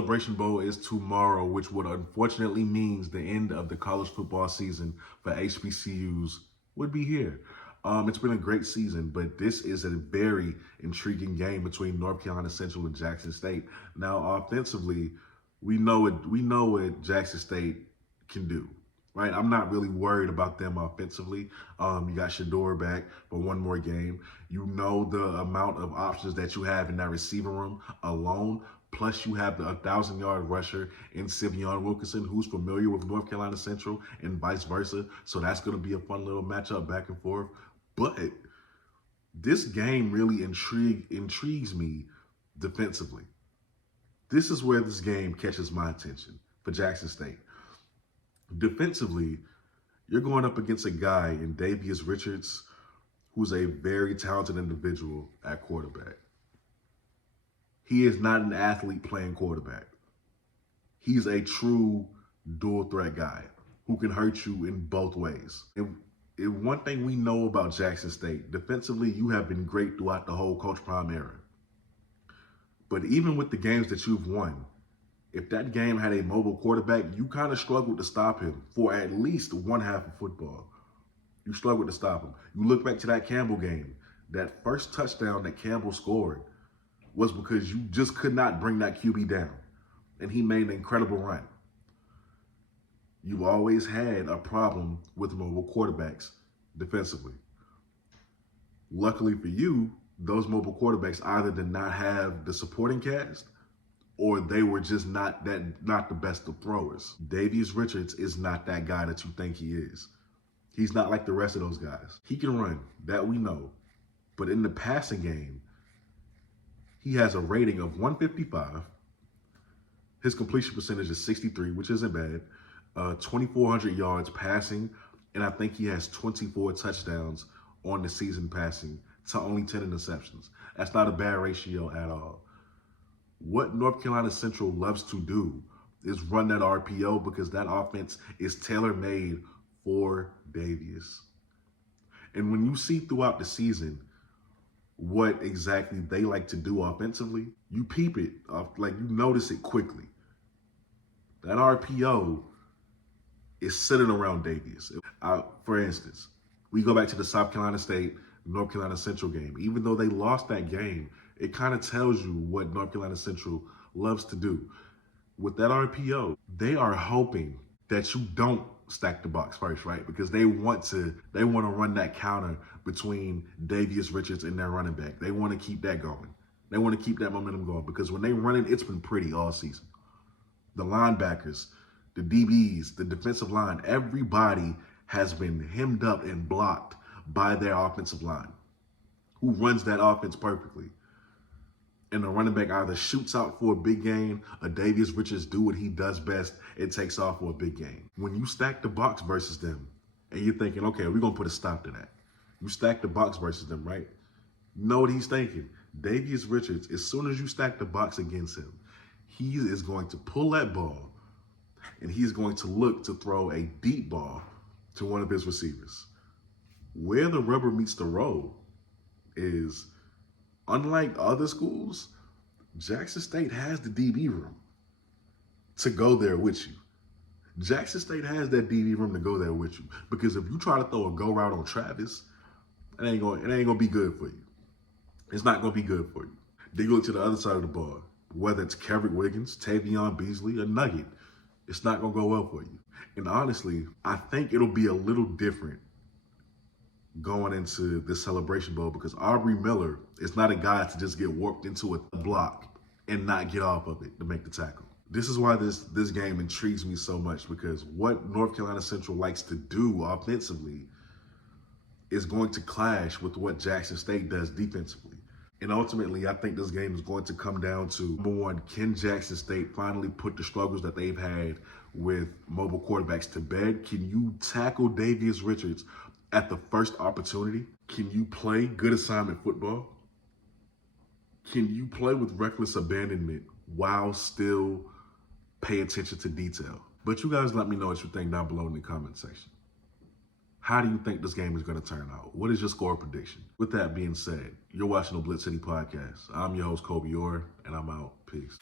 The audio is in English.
Celebration Bowl is tomorrow, which would unfortunately means the end of the college football season for HBCUs would be here. It's been a great season, but this is a very intriguing game between North Carolina Central and Jackson State. Now, offensively, we know what Jackson State can do, right? I'm not really worried about them offensively. You got Shador back for one more game. You know the amount of options that you have in that receiver room alone. Plus, you have the 1,000-yard rusher in Sivion Wilkinson, who's familiar with North Carolina Central and vice versa. So that's going to be a fun little matchup back and forth. But this game really intrigues me defensively. This is where this game catches my attention for Jackson State. Defensively, you're going up against a guy in Davius Richards, who's a very talented individual at quarterback. He is not an athlete playing quarterback. He's a true dual threat guy who can hurt you in both ways. And one thing we know about Jackson State, defensively, you have been great throughout the whole Coach Prime era. But even with the games that you've won, if that game had a mobile quarterback, you kind of struggled to stop him for at least one half of football. You struggled to stop him. You look back to that Campbell game, that first touchdown that Campbell scored was because you just could not bring that QB down. And he made an incredible run. You've always had a problem with mobile quarterbacks defensively. Luckily for you, those mobile quarterbacks either did not have the supporting cast or they were just not the best of throwers. Davius Richards is not that guy that you think he is. He's not like the rest of those guys. He can run, that we know. But in the passing game, he has a rating of 155. His completion percentage is 63, which isn't bad. 2,400 yards passing, and I think he has 24 touchdowns on the season passing to only 10 interceptions. That's not a bad ratio at all. What North Carolina Central loves to do is run that RPO because that offense is tailor-made for Davius. And when you see throughout the season what exactly they like to do offensively, you peep it, like you notice it quickly. That RPO is sitting around Davius. For instance, we go back to the South Carolina State, North Carolina Central game. Even though they lost that game, it kind of tells you what North Carolina Central loves to do. With that RPO, they are hoping that you don't stack the box first, right? Because they want to run that counter between Davius Richards and their running back. They want to keep that going. They want to keep that momentum going because when they run it, it's been pretty all season. The linebackers, the DBs, the defensive line, everybody has been hemmed up and blocked by their offensive line, who runs that offense perfectly. And the running back either shoots out for a big gain, or Davius Richards do what he does best, it takes off for a big gain. When you stack the box versus them, and you're thinking, okay, we're going to put a stop to that. You stack the box versus them, right? You know what he's thinking. Davius Richards, as soon as you stack the box against him, he is going to pull that ball, and he's going to look to throw a deep ball to one of his receivers. Where the rubber meets the road is, unlike other schools, Jackson State has the DB room to go there with you. Jackson State has that DB room to go there with you. Because if you try to throw a go route on Travis, it ain't gonna be good for you. It's not gonna be good for you. Then you look to the other side of the ball, whether it's Kevin Wiggins, Tavion Beasley, or Nugget, it's not gonna go well for you. And honestly, I think it'll be a little different going into the Celebration Bowl because Aubrey Miller is not a guy to just get warped into a block and not get off of it to make the tackle. This is why this game intrigues me so much, because what North Carolina Central likes to do offensively is going to clash with what Jackson State does defensively. And ultimately, I think this game is going to come down to, number one, can Jackson State finally put the struggles that they've had with mobile quarterbacks to bed? Can you tackle Davius Richards at the first opportunity? Can you play good assignment football? Can you play with reckless abandonment while still pay attention to detail? But you guys let me know what you think down below in the comment section. How do you think this game is going to turn out? What is your score prediction? With that being said, you're watching the BlitzCity Podcast. I'm your host, Kobe Orr, and I'm out. Peace.